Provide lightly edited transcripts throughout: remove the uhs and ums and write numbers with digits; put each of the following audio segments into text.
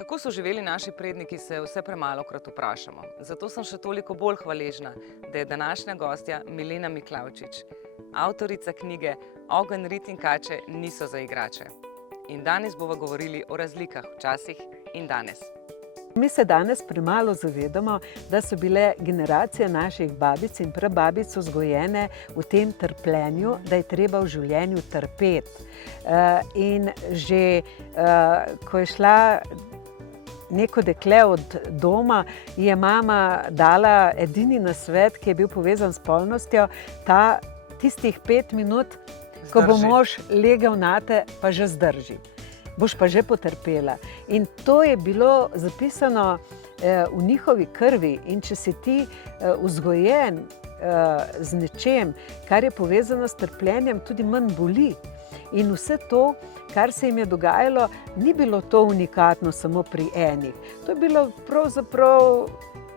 Kako so živeli naši predniki, se vse premalokrat vprašamo. Zato sem še toliko bolj hvaležna, da je današnja gostja Milena Miklavčič, avtorica knjige Ogenj, rit in kače niso za igrače. In danes bova govorili o razlikah včasih in danes. Mi se danes premalo zavedamo, da so bile generacije naših babic in prababic vzgojene v tem trpljenju, da je treba v življenju trpeti. In že ko je šla neko dekle od doma, je mama dala edini nasvet, ki je bil povezan s spolnostjo, tistih 5 minut, ko bo mož legel nate, pa že zdrži. Boš pa že potrpela. In to je bilo zapisano v njihovi krvi. In če si ti vzgojen z nečem, kar je povezano s trpljenjem, tudi manj boli. In vse to, kar se jim je dogajalo, ni bilo to unikatno samo pri enih. To je bilo pravzaprav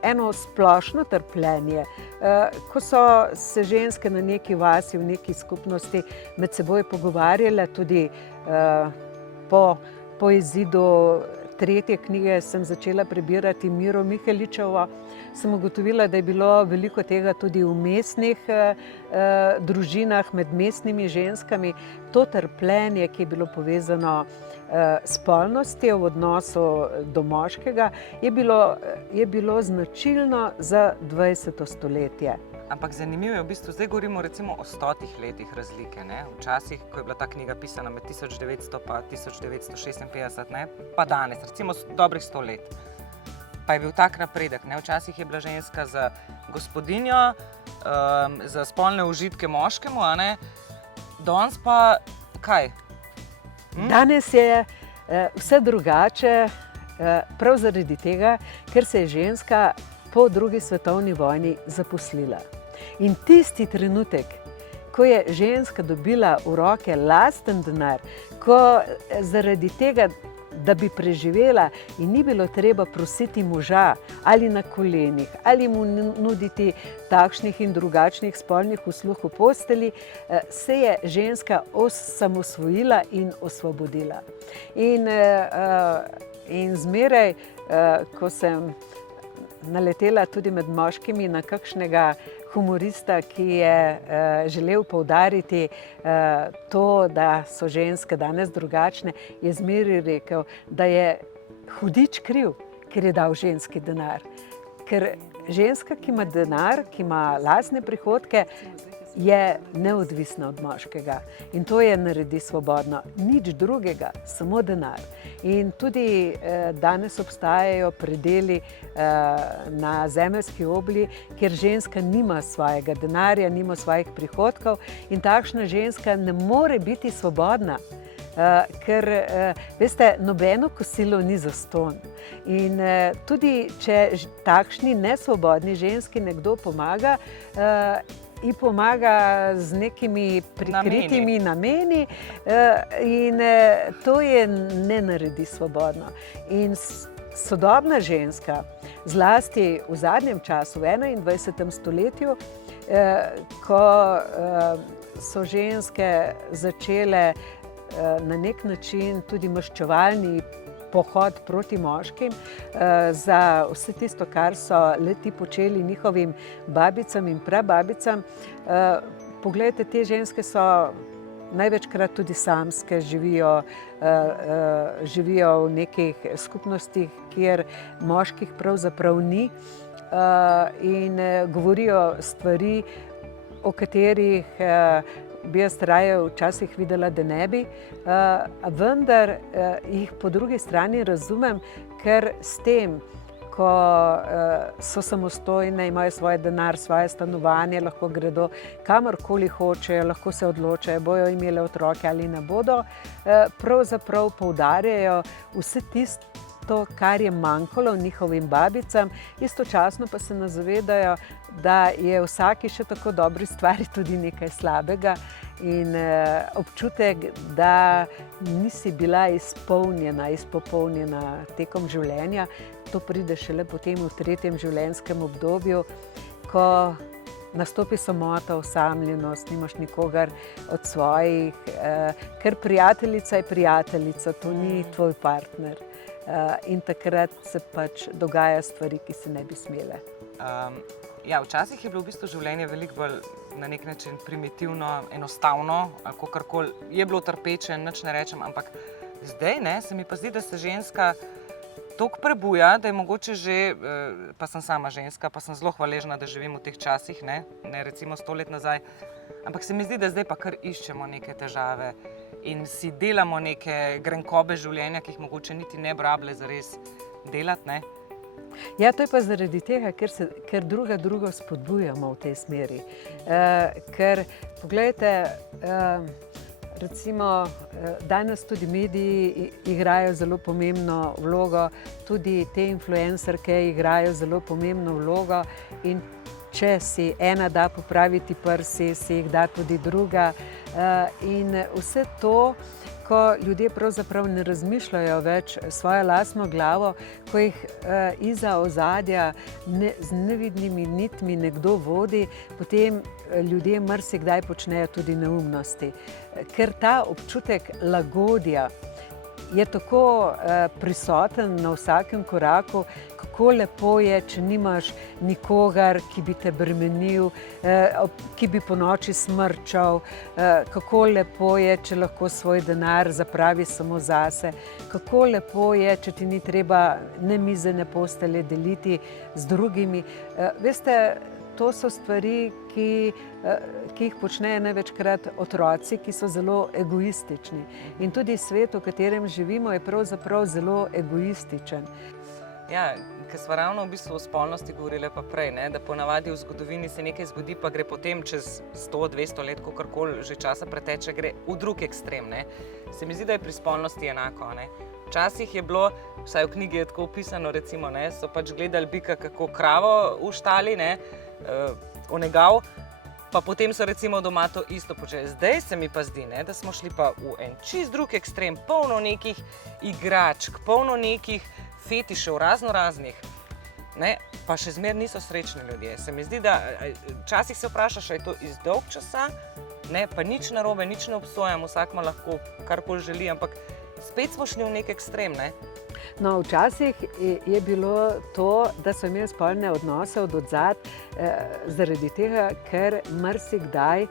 eno splošno trpljenje. Ko so se ženske na neki vasi, v neki skupnosti med seboj pogovarjale, tudi po izidu 3. knjige sem začela prebirati Miro Miheličevo, sem ugotovila, da je bilo veliko tega tudi v mestnih družinah, med mestnimi ženskami. To trpljenje, ki je bilo povezano s spolnostjo v odnosu do moškega, je bilo značilno za 20. stoletje. Ampak zanimivo je, v bistvu zdaj govorimo recimo o 100 letih razlike. Ne? Včasih, ko je bila ta knjiga pisana med 1900 pa 1956, ne? Pa danes, recimo dobrih 100 let. Pa je bil tak napredek. Ne? Včasih je bila ženska za gospodinjo, za spolne užitke moškemu, a ne? Danes pa kaj? Danes je vse drugače, prav zaradi tega, ker se je ženska po 2. svetovni vojni zaposlila. In tisti trenutek, ko je ženska dobila v roke lasten denar, ko zaradi tega, da bi preživela in ni bilo treba prositi moža ali na kolenih, ali mu nuditi takšnih in drugačnih spolnih uslug v posteli, se je ženska osamosvojila in osvobodila. In zmeraj, ko sem naletela tudi med moškimi na kakšnega humorista, ki je želel poudariti to, da so ženske danes drugačne, je zmeraj rekel, da je hudič kriv, ker je dal ženski denar. Ker ženska, ki ima denar, ki ima lastne prihodke, je neodvisna od moškega. In to je naredi svobodno. Nič drugega, samo denar. In tudi danes obstajajo predeli na zemeljski obli, kjer ženska nima svojega denarja, nima svojih prihodkov in takšna ženska ne more biti svobodna. Ker, veste, nobeno kosilo ni zastonj. In tudi, če takšni nesvobodni ženski nekdo pomaga, ji pomaga z nekimi prikritimi nameni in to je ne naredi svobodno. In sodobna ženska, zlasti v zadnjem času, v 21. stoletju, ko so ženske začele na nek način tudi maščevalni pohod proti moškim za vse tisto, kar so le-ti počeli njihovim babicam in prababicam. Poglejte, te ženske so največkrat tudi samske, živijo v nekih skupnostih, kjer moških pravzaprav ni in govorijo stvari, o katerih bi jaz raje včasih videla, da ne bi, vendar jih po drugi strani razumem, ker s tem, ko so samostojne, imajo svoj denar, svoje stanovanje, lahko gredo kamorkoli hočejo, lahko se odločajo, bojo imele otroke ali ne bodo, pravzaprav poudarjajo vse tisto, kar je manjkalo njihovim babicam, istočasno pa se ne zavedajo, da je vsaki še tako dobri stvari tudi nekaj slabega in občutek, da nisi bila izpopolnjena tekom življenja, to pride šele potem v 3. življenjskem obdobju, ko nastopi samota, osamljenost, nimaš nikogar od svojih, ker prijateljica je prijateljica, to ni tvoj partner. in takrat se pač dogaja stvari, ki se ne bi smele. Ja, včasih je bilo v bistvu življenje veliko bolj na nek način primitivno, enostavno, ali kakorkoli. Je bilo trpeče, nič ne rečem, ampak zdaj se mi pa zdi, da se ženska toliko prebuja, da je mogoče že, pa sem sama ženska, pa sem zelo hvaležna, da živim v teh časih, ne recimo 100 let nazaj, ampak se mi zdi, da zdaj pa kar iščemo neke težave in si delamo neke grenkobe življenja, ki jih mogoče niti ne bi rabile zares delati, ne. Ja, to je pa zaradi tega, ker drugo spodbujamo v tej smeri. Ker, poglejte, recimo, danes tudi mediji igrajo zelo pomembno vlogo, tudi te influencerke igrajo zelo pomembno vlogo in če si ena da popraviti prsi, si jih da tudi druga. In vse to, ko ljudje pravzaprav ne razmišljajo več svojo lastno glavo, ko jih izza ozadja z nevidnimi nitmi nekdo vodi, potem ljudje marsikdaj počnejo tudi neumnosti. Ker ta občutek lagodja je tako prisoten na vsakem koraku, kako lepo je, če nimaš nikogar, ki bi te bremenil, ki bi ponoči smrčal, kako lepo je, če lahko svoj denar zapravi samo zase, kako lepo je, če ti ni treba ne mize, ne postelje deliti z drugimi. Veste, to so stvari, ki jih počnejo največkrat otroci, ki so zelo egoistični. In tudi svet, v katerem živimo, je pravzaprav zelo egoističen. Ja, ker smo ravno v bistvu o spolnosti govorili pa prej, da ponavadi v zgodovini se nekaj zgodi, pa gre potem čez 100-200 let, kakorkoli že časa preteče, gre v drug ekstrem. Se mi zdi, da je pri spolnosti enako. Včasih je bilo, vsaj v knjigi je tako opisano, recimo, so pač gledali bika kako kravo v štali, onegal, pa potem so recimo doma to isto počeli. Zdaj se mi pa zdi, da smo šli pa v en čist drug ekstrem, polno nekih igračk, polno nekih fetišev, raznoraznih, pa še zmeraj niso srečni ljudje. Se mi zdi, da včasih se vprašaš, ali je to iz dolg časa, pa nič narobe, nič ne obsojam, vsak ima lahko karkoli želi, ampak spet smo šli v nek ekstrem, No, včasih je bilo to, da so imeli spolne odnose od odzad zaradi tega, ker marsikdaj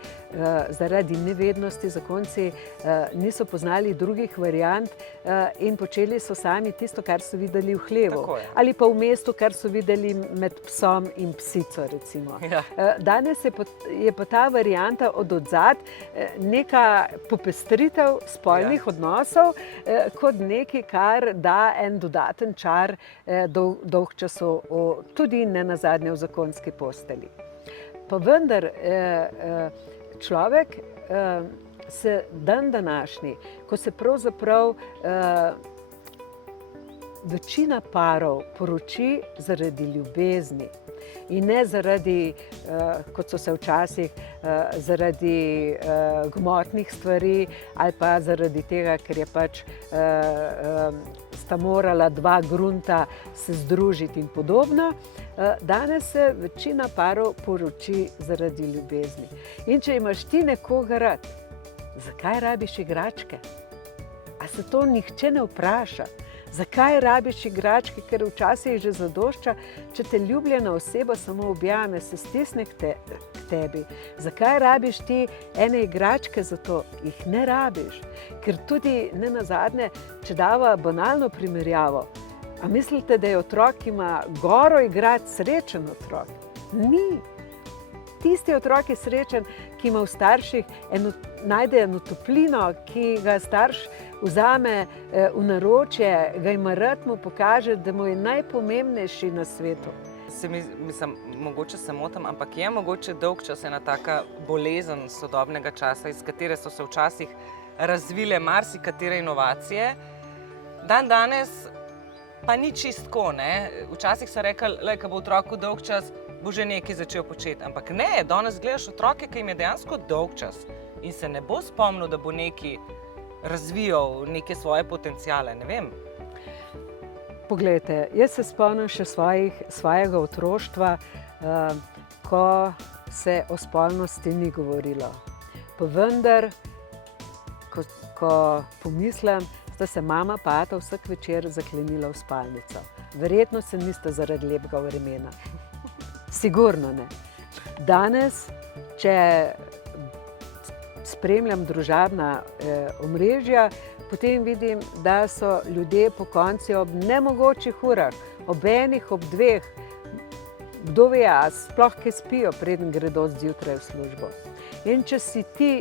zaradi nevednosti zakonci niso poznali drugih variant in počeli so sami tisto, kar so videli v hlevu. Ali pa v mestu, kar so videli med psom in psico, recimo. Ja. Danes je pa ta varianta od odzad neka popestritev spolnih odnosov kot nekaj, kar da en dodaten čar dolg času, tudi ne nazadnje v zakonski posteli. Pa vendar človek se dan današnji, ko se pravzaprav večina parov poroči zaradi ljubezni in ne zaradi, kot so se včasih, zaradi gmotnih stvari ali pa zaradi tega, ker je pač sta morala dva grunta se združiti in podobno. Danes se večina parov poroči zaradi ljubezni. In če imaš ti nekoga rad, zakaj rabiš igračke? A se to nihče ne vpraša? Zakaj rabiš igračke, ker včasih že zadošča, če te ljubljena oseba samo objame, se stisne k tebi. Zakaj rabiš ti ene igračke za to? Jih ne rabiš. Ker tudi ne nazadnje, če dava banalno primerjavo, a mislite, da je otrok, ki ima goro igrati, srečen otrok? Ni. Tisti otrok je srečen, ki ima v starših najde eno toplino, ki ga starš vzame v naročje, ga ima rad, mu pokaže, da mu je najpomembnejši na svetu. Mislim, mogoče se motim, ampak je mogoče dolg čas ena taka bolezen sodobnega časa, iz katere so se včasih razvile marsikatere inovacije. Danes pa ni čistko, Včasih so rekli, ko bo otroku dolg čas, bo že nekaj začel početi. Ampak ne, danes gledaš otroke, ki jim je dejansko dolg čas in se ne bo spomnil, da bo nekaj razvijal, neke svoje potenciale, ne vem. Poglejte, jaz se spomnim še svojega otroštva, ko se o spolnosti ni govorilo. Pa vendar, ko pomislim, sta se mama pa ata vsak večer zaklenila v spalnico. Verjetno se nista zaradi lepega vremena. Sigurno ne. Danes, če spremljam družabna omrežja, potem vidim, da so ljudje pokonci ob nemogočih urah, ob enih, ob dveh, kdo ve, a sploh kaj spijo, preden gredo zjutraj v službo. In če si ti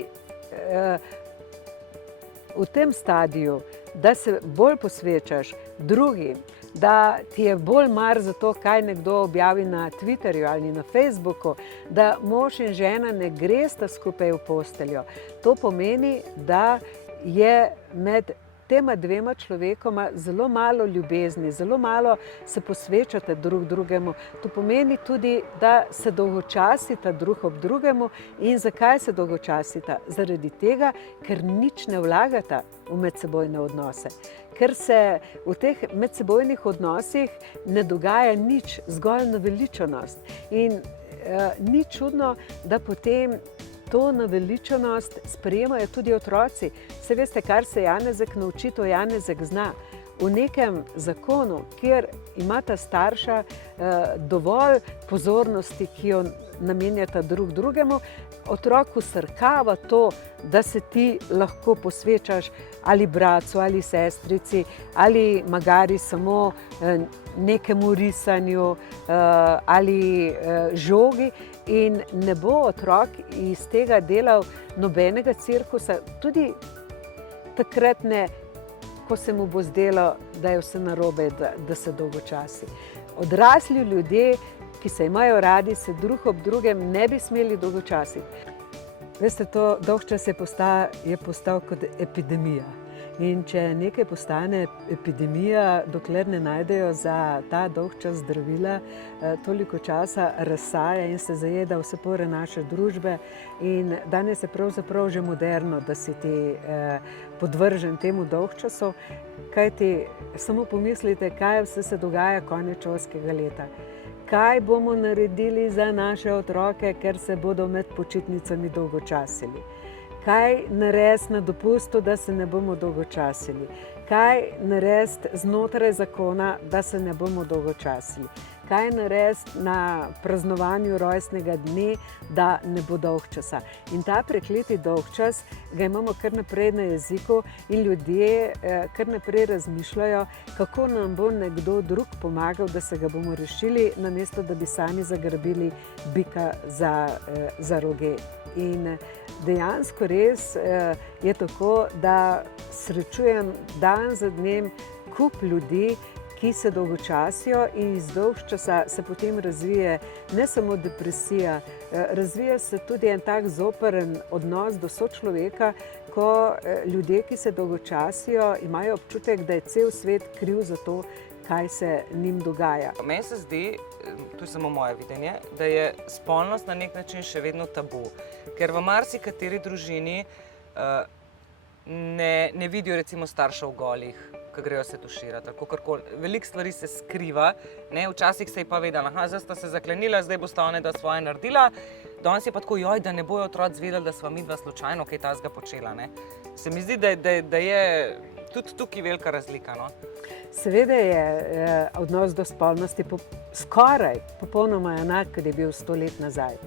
v tem stadiju, da se bolj posvečaš drugim, da ti je bolj mar za to, kaj nekdo objavi na Twitterju ali na Facebooku, da mož in žena ne gresta skupaj v posteljo. To pomeni, da je med tema dvema človekoma zelo malo ljubezni, zelo malo se posvečate drug drugemu. To pomeni tudi, da se dolgočasita drug ob drugemu. In zakaj se dolgočasita? Zaradi tega, ker nič ne vlagata v medsebojne odnose. Ker se v teh medsebojnih odnosih ne dogaja nič, zgolj naveličanost. In ni čudno, da potem to naveličanost sprejemajo tudi otroci. Saj veste, kar se Janezek nauči, to Janezek zna. V nekem zakonu, kjer imata starša dovolj pozornosti, ki jo namenjata drug drugemu, otrok vsrkava to, da se ti lahko posvečaš ali bratcu ali sestrici, ali magari samo nekemu risanju ali žogi. In ne bo otrok iz tega delal nobenega cirkusa, tudi takrat ne, ko se mu bo zdelo, da je vse narobe, da se dolgočasi. Odrasli ljudje, ki se imajo radi, se drug ob drugem ne bi smeli dolgočasiti. Veste, to dolgčas je postal kot epidemija. In če nekaj postane epidemija, dokler ne najdejo za ta dolgčas zdravila, toliko časa razsaja in se zajeda vse pore naše družbe. In danes je pravzaprav že moderno, da si ti podvržen temu dolgčasu, kajti samo pomislite, kaj vse se dogaja konec šolskega leta. Kaj bomo naredili za naše otroke, ker se bodo med počitnicami dolgočasili? Kaj narediti na dopustu, da se ne bomo dolgočasili? Kaj narediti znotraj zakona, da se ne bomo dolgočasili? Kaj narediti na praznovanju rojstnega dne, da ne bo dolgčasa? In ta prekleti dolgčas ga imamo kar naprej na jeziku in ljudje kar naprej razmišljajo, kako nam bo nekdo drug pomagal, da se ga bomo rešili, namesto da bi sami zagrabili bika za roge. In dejansko res je tako, da srečujem dan za dnem kup ljudi, ki se dolgočasijo in iz dolgčasa se potem razvije ne samo depresija, razvija se tudi en tak zoprn odnos do sočloveka, ko ljudje, ki se dolgočasijo, imajo občutek, da je cel svet kriv za to, kaj se njim dogaja. Meni se zdi, to je samo moje videnje, da je spolnost na nek način še vedno tabu. Ker v marsikateri družini ne vidijo recimo staršev golih, ko grejo se tuširati. Veliko stvari se skriva, včasih se je pa vedela, zdaj sta se zaklenila, zdaj bosta onedva svoje naredila. Danes je pa tako, da ne bojo otroci zvedeli, da sva midva slučajno kaj takega počela. Se mi zdi, da je tudi tukaj velika razlika. Seveda je odnos do spolnosti skoraj popolnoma enak, kot je bil 100 let nazaj.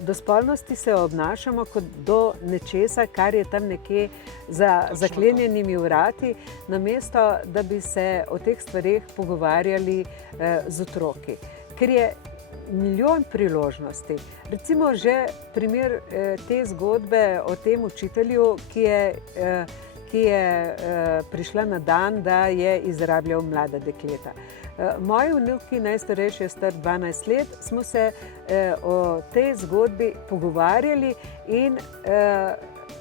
Do spolnosti se obnašamo kot do nečesa, kar je tam nekje za zaklenjenimi vrati, namesto da bi se o teh stvareh pogovarjali z otroki. Ker je milijon priložnosti. Recimo že primer te zgodbe o tem učitelju, ki je prišla na dan, da je izrabljal mlada dekleta. Moji vnuki, najstarejši je star 12 let, smo se o tej zgodbi pogovarjali in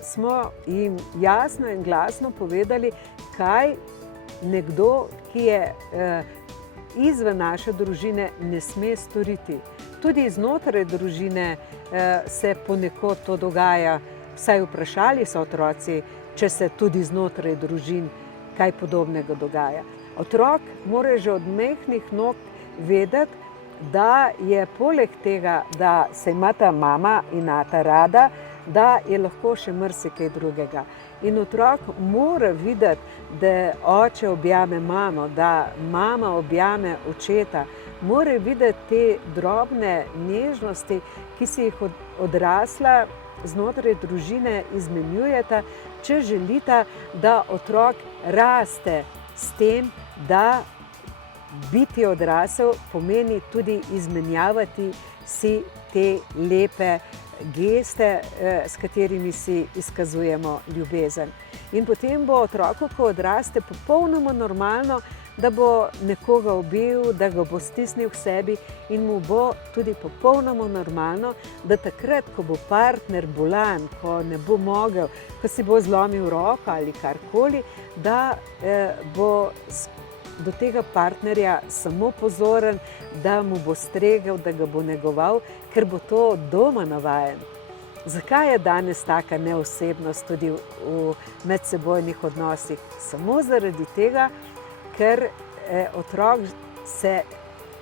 smo jim jasno in glasno povedali, kaj nekdo, ki je izven naše družine, ne sme storiti. Tudi znotraj družine se ponekod to dogaja, vsaj vprašali so otroci, če se tudi znotraj družin kaj podobnega dogaja. Otrok mora že od majhnih nog vedeti, da je poleg tega, da se imata mama in ata rada, da je lahko še marsikaj drugega. In otrok mora videti, da oče objame mamo, da mama objame očeta, mora videti te drobne nežnosti, ki si jih odrasla znotraj družine izmenjujeta, če želita, da otrok raste s tem, da biti odrasel pomeni tudi izmenjavati si te lepe geste, s katerimi si izkazujemo ljubezen. In potem bo otroku, ko odraste, popolnoma normalno, da bo nekoga objel, da ga bo stisnil k sebi in mu bo tudi popolnoma normalno, da takrat, ko bo partner bolan, ko ne bo mogel, ko si bo zlomil roko ali karkoli, da bo do tega partnerja samo pozoren, da mu bo stregel, da ga bo negoval, ker bo to od doma navajen. Zakaj je danes taka neosebnost tudi v medsebojnih odnosih? Samo zaradi tega, ker otrok se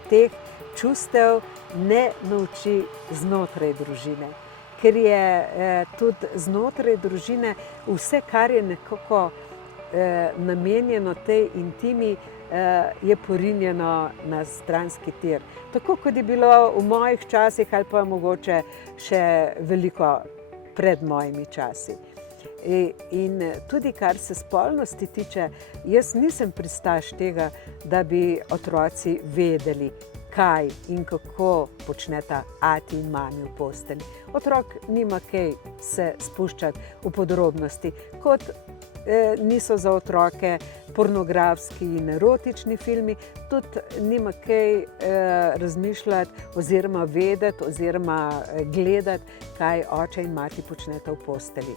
teh čustev ne nauči znotraj družine. Ker je tudi znotraj družine vse, kar je nekako namenjeno tej intimi, je porinjeno na stranski tir. Tako kot je bilo v mojih časih ali pa mogoče še veliko pred mojimi časi. In tudi kar se spolnosti tiče, jaz nisem pristaš tega, da bi otroci vedeli, kaj in kako počneta ati in mami v postelji. Otrok nima kaj se spuščati v podrobnosti, kot niso za otroke pornografski in erotični filmi, tudi nima kaj razmišljati oziroma vedeti oziroma gledati, kaj oče in mati počneta v postelji.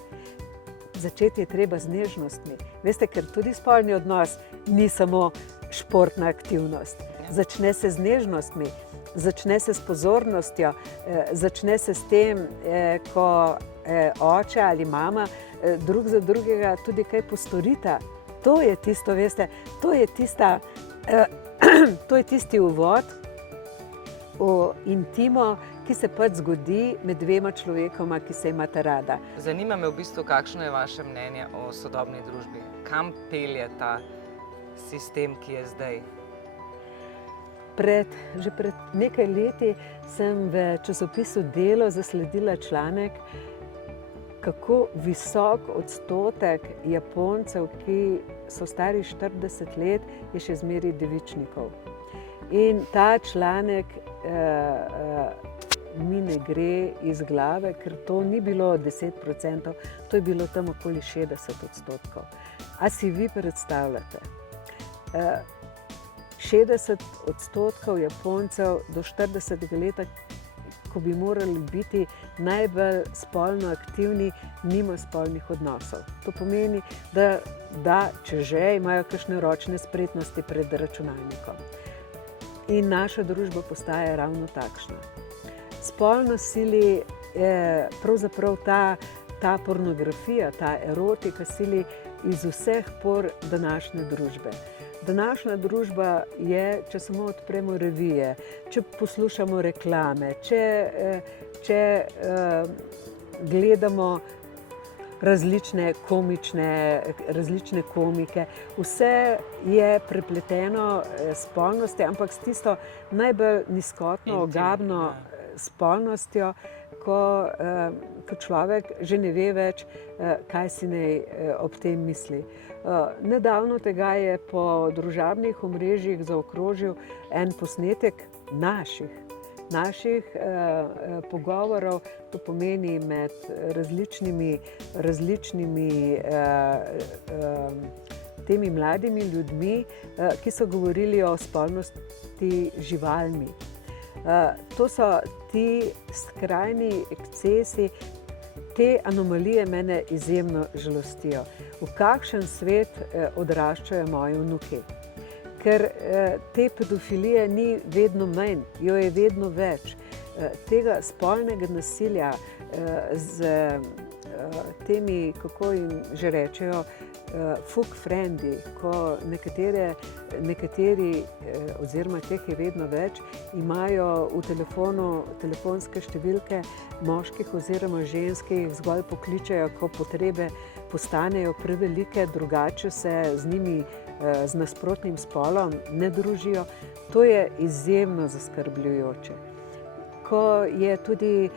Začeti je treba z nežnostmi. Veste, ker tudi spolni odnos ni samo športna aktivnost. Začne se z nežnostmi, začne se s pozornostjo, začne se s tem, ko oče ali mama drug za drugega tudi kaj postorita. To je tisto, veste, to je tisti uvod v intimo, ki se pač zgodi med dvema človekoma, ki se imata rada. Zanima me v bistvu, kakšno je vaše mnenje o sodobni družbi. Kam pelje ta sistem, ki je zdaj? Že pred nekaj leti sem v časopisu Delo zasledila članek, kako visok odstotek Japoncev, ki so stari 40 let, je še zmeraj devičnikov. In ta članek mi ne gre iz glave, ker to ni bilo 10%, to je bilo tam okoli 60%. A si vi predstavljate? 60% Japoncev do 40 leta, ko bi morali biti najbolj spolno aktivni, nima spolnih odnosov. To pomeni, da če že imajo kakšne ročne spretnosti pred računalnikom. In naša družba postaja ravno takšna. Spolno sili pravzaprav ta pornografija, ta erotika sili iz vseh por današnje družbe. Današnja družba je, če samo odpremo revije, če poslušamo reklame, če gledamo različne komike, vse je prepleteno s spolnostjo, ampak s tisto najbolj nizkotno, ogabno spolnostjo, ko človek že ne ve več, kaj si naj ob tem misli. Nedavno tega je po družabnih omrežjih zaokrožil en posnetek naših pogovorov, to pomeni med različnimi temi mladimi ljudmi, ki so govorili o spolnosti živalmi. To so ti skrajni ekscesi, te anomalije mene izjemno žalostijo. V kakšen svet odraščajo moji vnuki? Ker te pedofilije ni vedno manj, jo je vedno več. Tega spolnega nasilja z temi, kako jim že rečejo, folk-frendi, ko nekateri, oziroma teh je vedno več, imajo v telefonu telefonske številke moških oziroma ženskih, zgolj pokličejo, ko potrebe postanejo prevelike, drugače se z njimi, z nasprotnim spolom ne družijo. To je izjemno zaskrbljujoče. Ko je tudi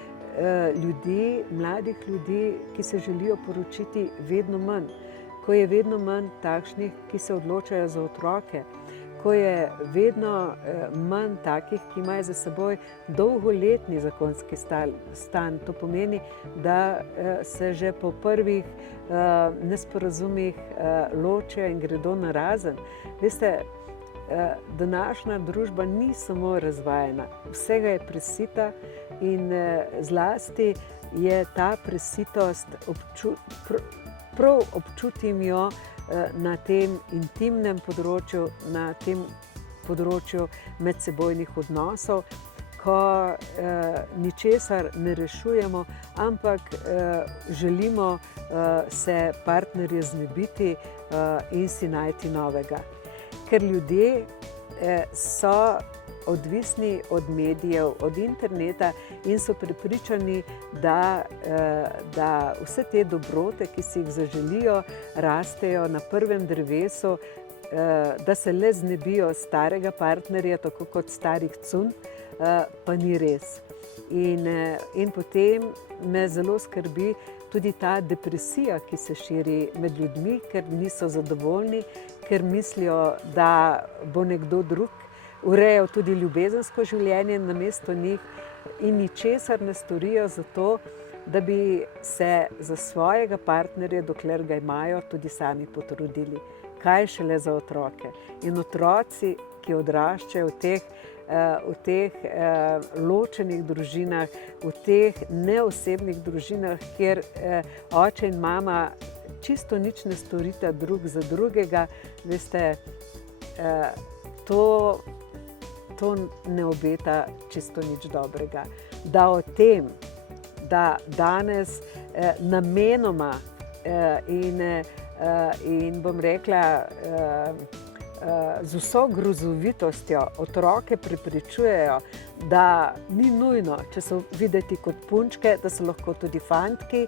ljudi, mladih ljudi, ki se želijo poročiti, vedno manj, ko je vedno manj takšnih, ki se odločajo za otroke, ko je vedno manj takih, ki imajo za seboj dolgoletni zakonski stan. To pomeni, da se že po prvih nesporazumih ločijo in gredo narazen. Veste, današnja družba ni samo razvajena, vsega je presita in zlasti je ta presitost, prav občutim jo na tem intimnem področju, na tem področju medsebojnih odnosov, ko ničesar ne rešujemo, ampak želimo se partnerje znebiti in si najti novega. Ker ljudje so odvisni od medijev, od interneta in so prepričani, da vse te dobrote, ki si jih zaželijo, rastejo na prvem drevesu, da se le znebijo starega partnerja, tako kot starih cunj, pa ni res. In potem me zelo skrbi tudi ta depresija, ki se širi med ljudmi, ker niso zadovoljni, ker mislijo, da bo nekdo drug urejal tudi ljubezensko življenje namesto njih in ničesar ne storijo za to, da bi se za svojega partnerja, dokler ga imajo, tudi sami potrudili. Kaj šele za otroke. In otroci, ki odraščajo v teh ločenih družinah, v teh neosebnih družinah, kjer oče in mama čisto nič ne storita drug za drugega, veste, to ne obeta čisto nič dobrega. Da o tem, da danes namenoma in bom rekla z vso grozovitostjo otroke prepričujejo, da ni nujno, če so videti kot punčke, da so lahko tudi fantki,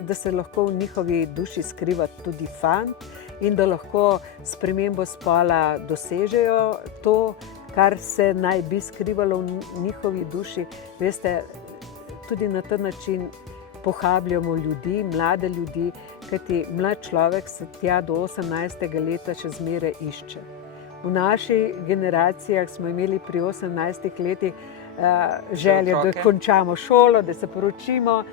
da se lahko v njihovi duši skriva tudi fant in da lahko s spremembo spola dosežejo to, kar se naj bi skrivalo v njihovi duši. Veste, tudi na ta način pohabljamo ljudi, mlade ljudi, kajti mlad človek se tja do 18. leta še zmeraj išče. V naših generacijah smo imeli pri 18 letih željo, da končamo šolo, da se poročimo,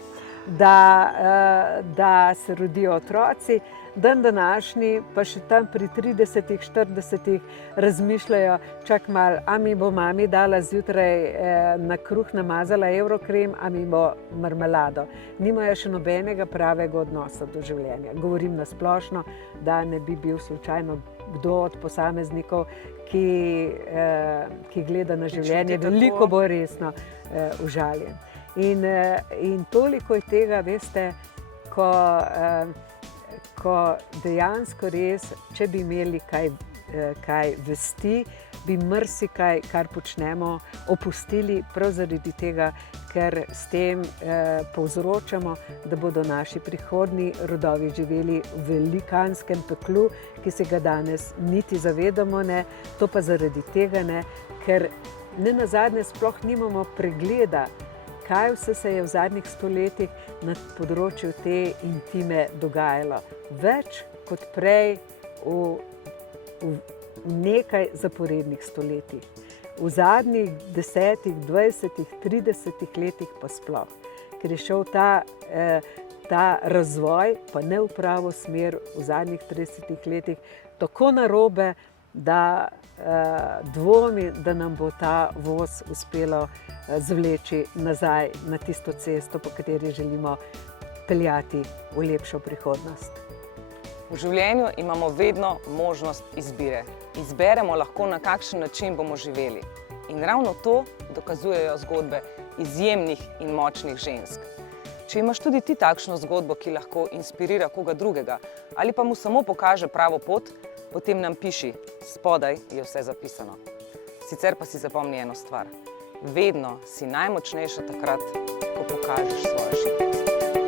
da se rodijo otroci. Dan današnji pa še tam pri 30, 40 razmišljajo, čak malo, a mi bo mami dala zjutraj na kruh namazala Eurokrem, a mi bo marmelado. Nimajo še nobenega pravega odnosa do življenja. Govorim na splošno, da ne bi bil slučajno kdo od posameznikov, ki gleda na življenje veliko bolj resno užaljen. In toliko je tega, veste, ko dejansko res, če bi imeli kaj vesti, bi marsikaj, kar počnemo, opustili prav zaradi tega, ker s tem povzročamo, da bodo naši prihodnji rodovi živeli v velikanskem peklu, ki se ga danes niti zavedamo ne, to pa zaradi tega ne, ker nenazadnje sploh nimamo pregleda, kaj vse se je v zadnjih stoletjih na področju te intime dogajalo. Več kot prej v nekaj zaporednih stoletjih. V zadnjih 10, 20, 30 letih pa sploh. Ker je šel ta razvoj, pa ne v pravo smer v zadnjih 30 letih, tako narobe, da dvomi, da nam bo ta voz uspelo zvleči nazaj na tisto cesto, po kateri želimo peljati v lepšo prihodnost. V življenju imamo vedno možnost izbire. Izberemo lahko, na kakšen način bomo živeli. In ravno to dokazujejo zgodbe izjemnih in močnih žensk. Če imaš tudi ti takšno zgodbo, ki lahko inspirira koga drugega ali pa mu samo pokaže pravo pot, potem nam piši, spodaj je vse zapisano. Sicer pa si zapomni eno stvar. Vedno si najmočnejša takrat, ko pokažeš svojo šibkost.